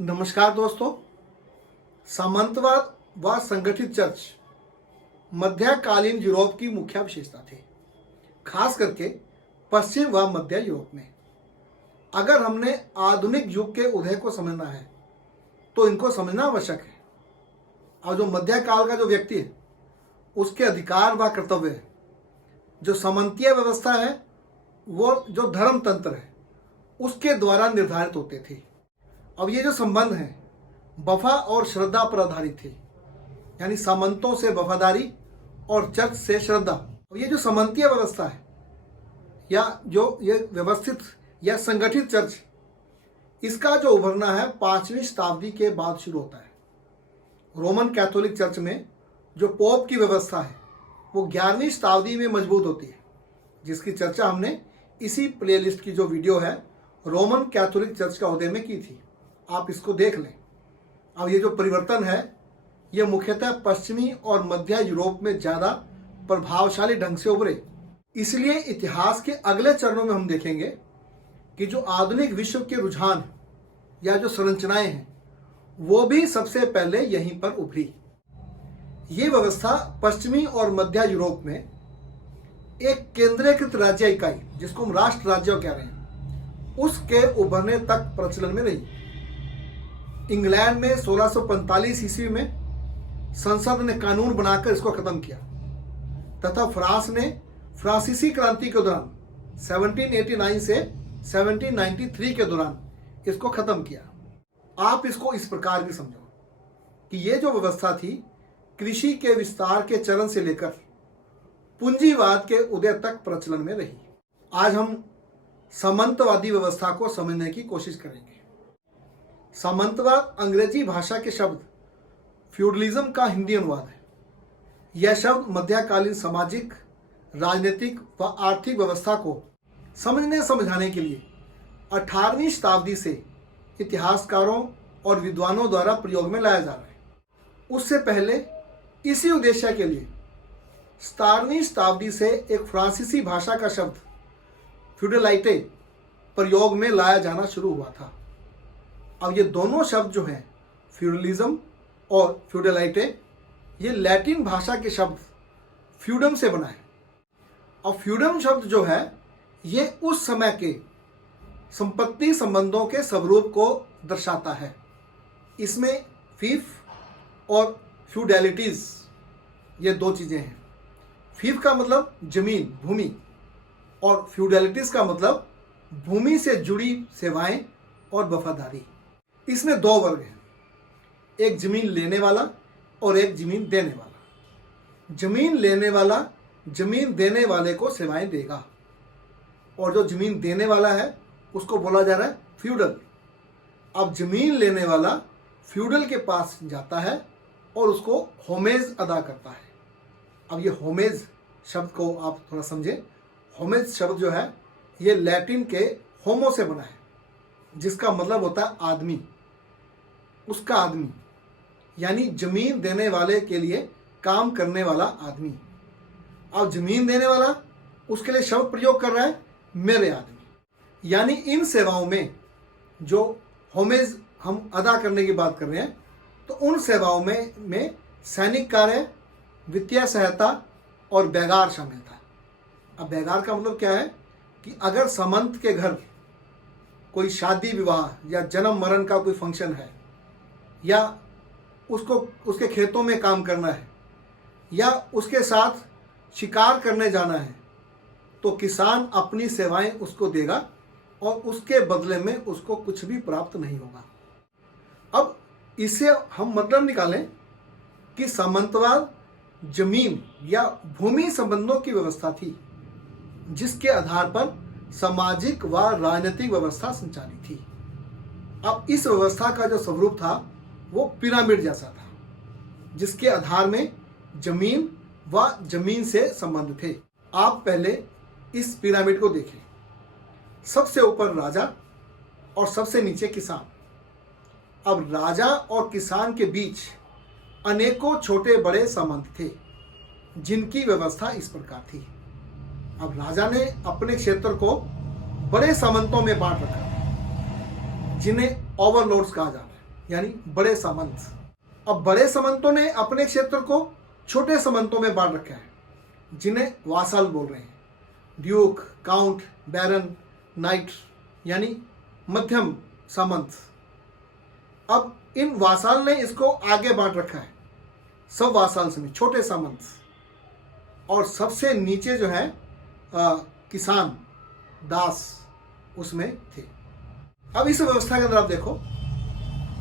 नमस्कार दोस्तों। सामंतवाद व संगठित चर्च मध्यकालीन यूरोप की मुख्य विशेषता थे, खास करके पश्चिम व मध्य यूरोप में। अगर हमने आधुनिक युग के उदय को समझना है तो इनको समझना आवश्यक है। और जो मध्यकाल का जो व्यक्ति है उसके अधिकार व कर्तव्य है। जो सामंतीय व्यवस्था है वो जो धर्म तंत्र है उसके द्वारा निर्धारित होते थे। अब ये जो संबंध है वफा और श्रद्धा पर आधारित थे, यानी सामंतों से वफादारी और चर्च से श्रद्धा। और ये जो सामंतीय व्यवस्था है या जो ये व्यवस्थित या संगठित चर्च, इसका जो उभरना है 5वीं शताब्दी के बाद शुरू होता है। रोमन कैथोलिक चर्च में जो पोप की व्यवस्था है वो 11वीं शताब्दी में मजबूत होती है, जिसकी चर्चा हमने इसी प्लेलिस्ट की जो वीडियो है रोमन कैथोलिक चर्च का उदय में की थी। आप इसको देख लें। अब ये जो परिवर्तन है ये मुख्यतः पश्चिमी और मध्य यूरोप में ज़्यादा प्रभावशाली ढंग से उभरे। इसलिए इतिहास के अगले चरणों में हम देखेंगे कि जो आधुनिक विश्व के रुझान या जो संरचनाएं हैं वो भी सबसे पहले यहीं पर उभरी। ये व्यवस्था पश्चिमी और मध्य यूरोप में एक केंद्रीकृत राज्य इकाई, जिसको हम राष्ट्र राज्य कह रहे हैं, उसके उभरने तक प्रचलन में रही। इंग्लैंड में 1645 ईस्वी में संसद ने कानून बनाकर इसको खत्म किया तथा फ्रांस ने फ्रांसीसी क्रांति के दौरान 1789 से 1793 के दौरान इसको खत्म किया। आप इसको इस प्रकार भी समझो कि ये जो व्यवस्था थी कृषि के विस्तार के चरण से लेकर पूंजीवाद के उदय तक प्रचलन में रही। आज हम सामंतवादी व्यवस्था को समझने की कोशिश करेंगे। सामंतवाद अंग्रेजी भाषा के शब्द फ्यूडलिज्म का हिंदी अनुवाद है। यह शब्द मध्यकालीन सामाजिक, राजनीतिक व आर्थिक व्यवस्था को समझने समझाने के लिए 18वीं शताब्दी से इतिहासकारों और विद्वानों द्वारा प्रयोग में लाया जा रहा है। उससे पहले इसी उद्देश्य के लिए 17वीं शताब्दी से एक फ्रांसीसी भाषा का शब्द फ्यूडलाइटे प्रयोग में लाया जाना शुरू हुआ था। अब ये दोनों शब्द जो हैं फ्यूडलिज्म और फ्यूडलाइटे, ये लैटिन भाषा के शब्द फ्यूडम से बना है। और फ्यूडम शब्द जो है ये उस समय के संपत्ति संबंधों के स्वरूप को दर्शाता है। इसमें फीफ और फ्यूडैलिटीज ये दो चीज़ें हैं। फीफ का मतलब जमीन, भूमि, और फ्यूडैलिटीज का मतलब भूमि से जुड़ी सेवाएं और वफादारी। इसमें दो वर्ग हैं, एक जमीन लेने वाला और एक जमीन देने वाला। जमीन लेने वाला जमीन देने वाले को सेवाएं देगा और जो जमीन देने वाला है उसको बोला जा रहा है फ्यूडल। अब जमीन लेने वाला फ्यूडल के पास जाता है और उसको होमेज अदा करता है। अब ये होमेज शब्द को आप थोड़ा समझें। होमेज शब्द जो है ये लैटिन के होमो से बना है, जिसका मतलब होता है आदमी, उसका आदमी, यानी जमीन देने वाले के लिए काम करने वाला आदमी। अब जमीन देने वाला उसके लिए शब्द प्रयोग कर रहा है मेरे आदमी। यानी इन सेवाओं में जो होमेज हम अदा करने की बात कर रहे हैं तो उन सेवाओं में सैनिक कार्य, वित्तीय सहायता और बैगार शामिल था। अब बैगार का मतलब क्या है कि अगर सामंत के घर कोई शादी विवाह या जन्म मरण का कोई फंक्शन है, या उसको उसके खेतों में काम करना है, या उसके साथ शिकार करने जाना है, तो किसान अपनी सेवाएं उसको देगा और उसके बदले में उसको कुछ भी प्राप्त नहीं होगा। अब इससे हम मतलब निकालें कि सामंतवाद जमीन या भूमि संबंधों की व्यवस्था थी जिसके आधार पर सामाजिक व राजनीतिक व्यवस्था संचालित थी। अब इस व्यवस्था का जो स्वरूप था वो पिरामिड जैसा था, जिसके आधार में जमीन व जमीन से संबंध थे। आप पहले इस पिरामिड को देखें। सबसे ऊपर राजा और सबसे नीचे किसान। अब राजा और किसान के बीच अनेकों छोटे बड़े संबंध थे जिनकी व्यवस्था इस प्रकार थी। अब राजा ने अपने क्षेत्र को बड़े सामंतों में बांट रखा, जिन्हें ओवरलॉर्ड्स कहा जाता है। यानी बड़े सामंत। अब बड़े सामंतों ने अपने क्षेत्र को छोटे सामंतों में बांट रखा है, जिन्हें वासाल बोल रहे हैं। ड्यूक, काउंट, बैरन, नाइट यानी मध्यम सामंत। अब इन वासाल ने इसको आगे बांट रखा है, सब वासाल में छोटे सामंत, और सबसे नीचे जो है किसान, दास उसमें थे। अब इस व्यवस्था के अंदर आप देखो,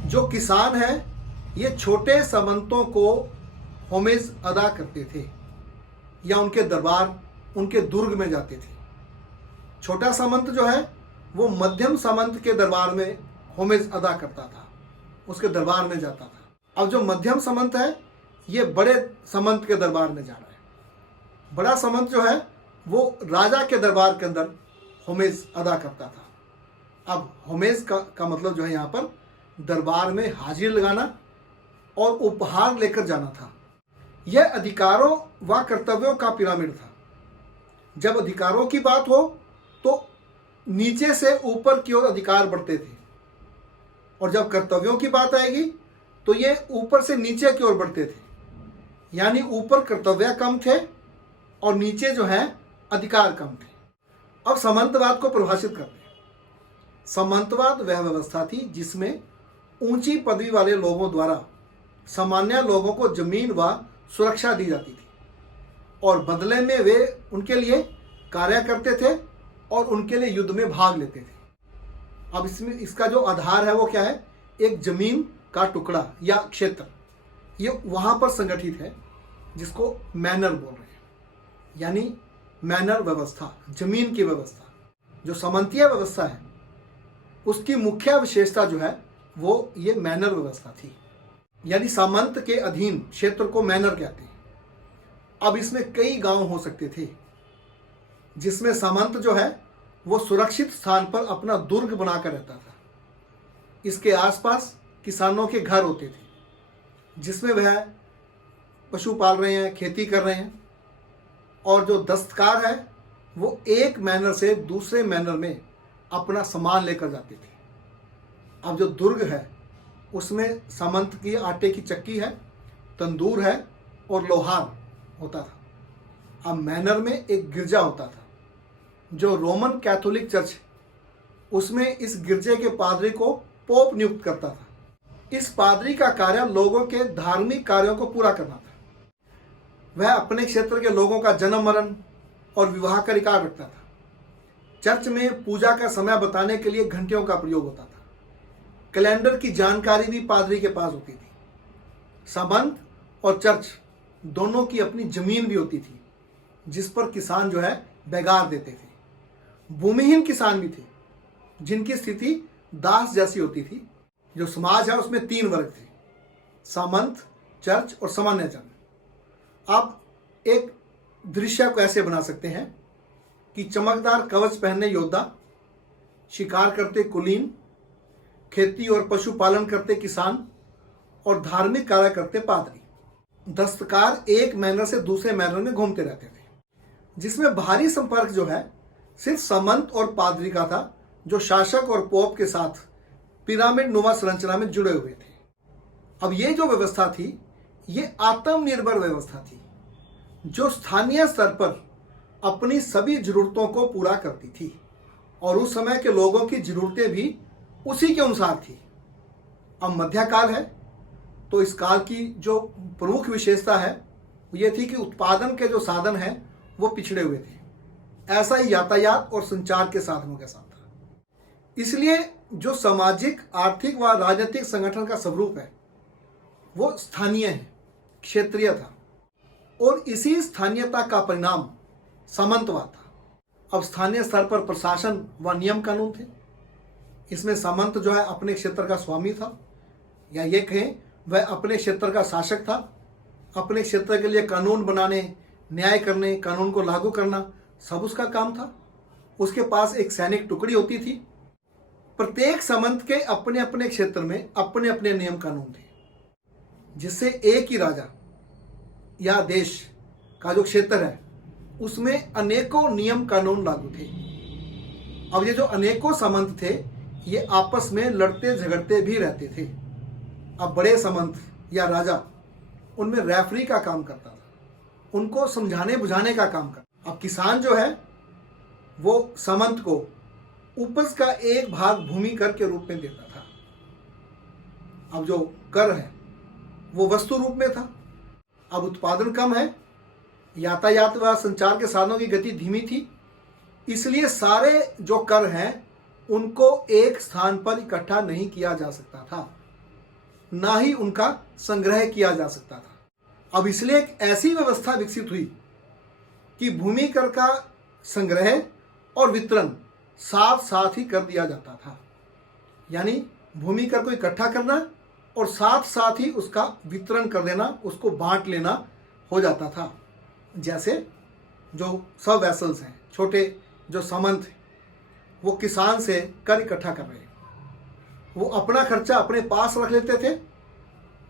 जो किसान है ये छोटे सामंतों को होमेज अदा करते थे या उनके दरबार, उनके दुर्ग में जाते थे। छोटा सामंत जो है वो मध्यम सामंत के दरबार में होमेज अदा करता था, उसके दरबार में जाता था। अब जो मध्यम सामंत है ये बड़े सामंत के दरबार में जा रहा है। बड़ा सामंत जो है वो राजा के दरबार के अंदर होमेज अदा करता था। अब होमेज का मतलब जो है यहाँ पर दरबार में हाजिरी लगाना और उपहार लेकर जाना था। यह अधिकारों व कर्तव्यों का पिरामिड था। जब अधिकारों की बात हो तो नीचे से ऊपर की ओर अधिकार बढ़ते थे, और जब कर्तव्यों की बात आएगी तो ये ऊपर से नीचे की ओर बढ़ते थे। यानी ऊपर कर्तव्य कम थे और नीचे जो है अधिकार कम थे। अब सामंतवाद को परिभाषित करते हैं। सामंतवाद वह व्यवस्था थी जिसमें ऊंची पदवी वाले लोगों द्वारा सामान्य लोगों को जमीन व सुरक्षा दी जाती थी, और बदले में वे उनके लिए कार्य करते थे और उनके लिए युद्ध में भाग लेते थे। अब इसमें इसका जो आधार है वो क्या है? एक जमीन का टुकड़ा या क्षेत्र, ये वहाँ पर संगठित है जिसको मैनर बोल रहे हैं, यानी मैनर व्यवस्था, जमीन की व्यवस्था। जो सामंतीय व्यवस्था है उसकी मुख्य विशेषता जो है वो ये मैनर व्यवस्था थी, यानी सामंत के अधीन क्षेत्र को मैनर कहते हैं। अब इसमें कई गांव हो सकते थे जिसमें सामंत जो है वो सुरक्षित स्थान पर अपना दुर्ग बनाकर रहता था। इसके आसपास किसानों के घर होते थे जिसमें वह पशु पाल रहे हैं, खेती कर रहे हैं, और जो दस्तकार है वो एक मैनर से दूसरे मैनर में अपना सामान लेकर जाते थे। अब जो दुर्ग है उसमें सामंत की आटे की चक्की है, तंदूर है और लोहार होता था। अब मैनर में एक गिरजा होता था जो रोमन कैथोलिक चर्च, उसमें इस गिरजे के पादरी को पोप नियुक्त करता था। इस पादरी का कार्य लोगों के धार्मिक कार्यों को पूरा करना था। वह अपने क्षेत्र के लोगों का जन्म, मरण और विवाह का रिकॉर्ड रखता था। चर्च में पूजा का समय बताने के लिए घंटियों का प्रयोग होता था। कैलेंडर की जानकारी भी पादरी के पास होती थी। सामंत और चर्च दोनों की अपनी जमीन भी होती थी जिस पर किसान जो है बैगार देते थे। भूमिहीन किसान भी थे जिनकी स्थिति दास जैसी होती थी। जो समाज है उसमें 3 वर्ग थे: सामंत, चर्च और सामान्य जन। आप एक दृश्य को ऐसे बना सकते हैं कि चमकदार कवच पहनने योद्धा, शिकार करते कुलीन, खेती और पशुपालन करते किसान और धार्मिक कार्य करते पादरी। दस्तकार एक मैनर से दूसरे मैनर में घूमते रहते थे, जिसमें बाहरी संपर्क जो है सिर्फ सामंत और पादरी का था, जो शासक और पोप के साथ पिरामिड नुमा संरचना में जुड़े हुए थे। अब ये जो व्यवस्था थी ये आत्मनिर्भर व्यवस्था थी जो स्थानीय स्तर पर अपनी सभी जरूरतों को पूरा करती थी, और उस समय के लोगों की जरूरतें भी उसी के अनुसार थी। अब मध्यकाल है तो इस काल की जो प्रमुख विशेषता है ये थी कि उत्पादन के जो साधन हैं वो पिछड़े हुए थे। ऐसा ही यातायात और संचार के साधनों के साथ था। इसलिए जो सामाजिक, आर्थिक व राजनीतिक संगठन का स्वरूप है वो स्थानीय है, क्षेत्रीय था, और इसी स्थानीयता का परिणाम सामंतवाद था। अब स्थानीय स्तर पर प्रशासन व नियम कानून थे। इसमें सामंत जो है अपने क्षेत्र का स्वामी था, या ये कहें वह अपने क्षेत्र का शासक था। अपने क्षेत्र के लिए कानून बनाने, न्याय करने, कानून को लागू करना सब उसका काम था। उसके पास एक सैनिक टुकड़ी होती थी। प्रत्येक सामंत के अपने अपने क्षेत्र में अपने अपने नियम कानून थे, जिससे एक ही राजा या देश का जो क्षेत्र है उसमें अनेकों नियम कानून लागू थे। अब ये जो अनेकों सामंत थे ये आपस में लड़ते झगड़ते भी रहते थे। अब बड़े सामंत या राजा उनमें रेफरी का काम करता था, उनको समझाने बुझाने का काम करता। अब किसान जो है वो सामंत को उपज का एक भाग भूमि कर के रूप में देता था। अब जो कर है वो वस्तु रूप में था। अब उत्पादन कम है, यातायात व संचार के साधनों की गति धीमी थी, इसलिए सारे जो कर हैं उनको एक स्थान पर इकट्ठा नहीं किया जा सकता था, ना ही उनका संग्रह किया जा सकता था। अब इसलिए एक ऐसी व्यवस्था विकसित हुई कि भूमि कर का संग्रह और वितरण साथ साथ ही कर दिया जाता था। यानी भूमि कर को इकट्ठा करना और साथ साथ ही उसका वितरण कर देना, उसको बांट लेना हो जाता था। जैसे जो सब वेसल्स हैं, छोटे जो सामंत हैं, वो किसान से कर इकट्ठा कर रहे हैं, वो अपना खर्चा अपने पास रख लेते थे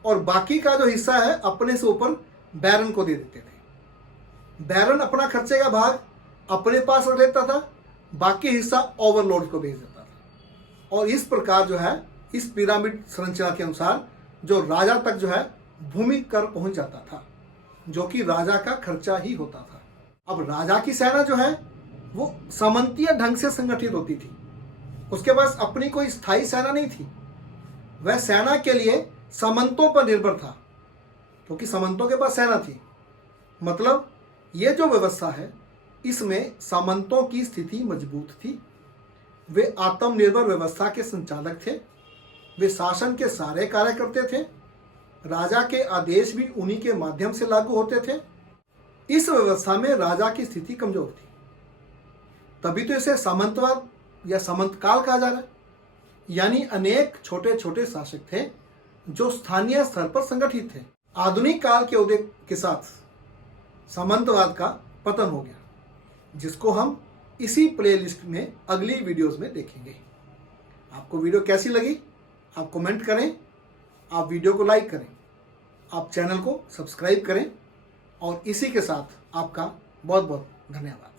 और बाकी का जो हिस्सा है अपने से ऊपर बैरन को दे देते थे। बैरन अपना खर्चे का भाग अपने पास रख लेता था, बाकी हिस्सा ओवरलॉर्ड को भेज देता था। और इस प्रकार जो है इस पिरामिड संरचना के अनुसार जो राजा तक जो है भूमि कर पहुंच जाता था, जो कि राजा का खर्चा ही होता था। अब राजा की सेना जो है वो सामंतीय ढंग से संगठित होती थी, उसके पास अपनी कोई स्थायी सेना नहीं थी। वह सेना के लिए सामंतों पर निर्भर था, क्योंकि सामंतों के पास सेना थी। मतलब ये जो व्यवस्था है इसमें सामंतों की स्थिति मजबूत थी। वे आत्मनिर्भर व्यवस्था के संचालक थे, वे शासन के सारे कार्य करते थे, राजा के आदेश भी उन्हीं के माध्यम से लागू होते थे। इस व्यवस्था में राजा की स्थिति कमजोर थी, तभी तो इसे सामंतवाद या सामंतकाल कहा जा रहा है। यानी अनेक छोटे छोटे शासक थे जो स्थानीय स्तर पर संगठित थे। आधुनिक काल के उदय के साथ सामंतवाद का पतन हो गया, जिसको हम इसी प्लेलिस्ट में अगली वीडियोस में देखेंगे। आपको वीडियो कैसी लगी आप कमेंट करें, आप वीडियो को लाइक करें, आप चैनल को सब्सक्राइब करें और इसी के साथ आपका बहुत बहुत धन्यवाद।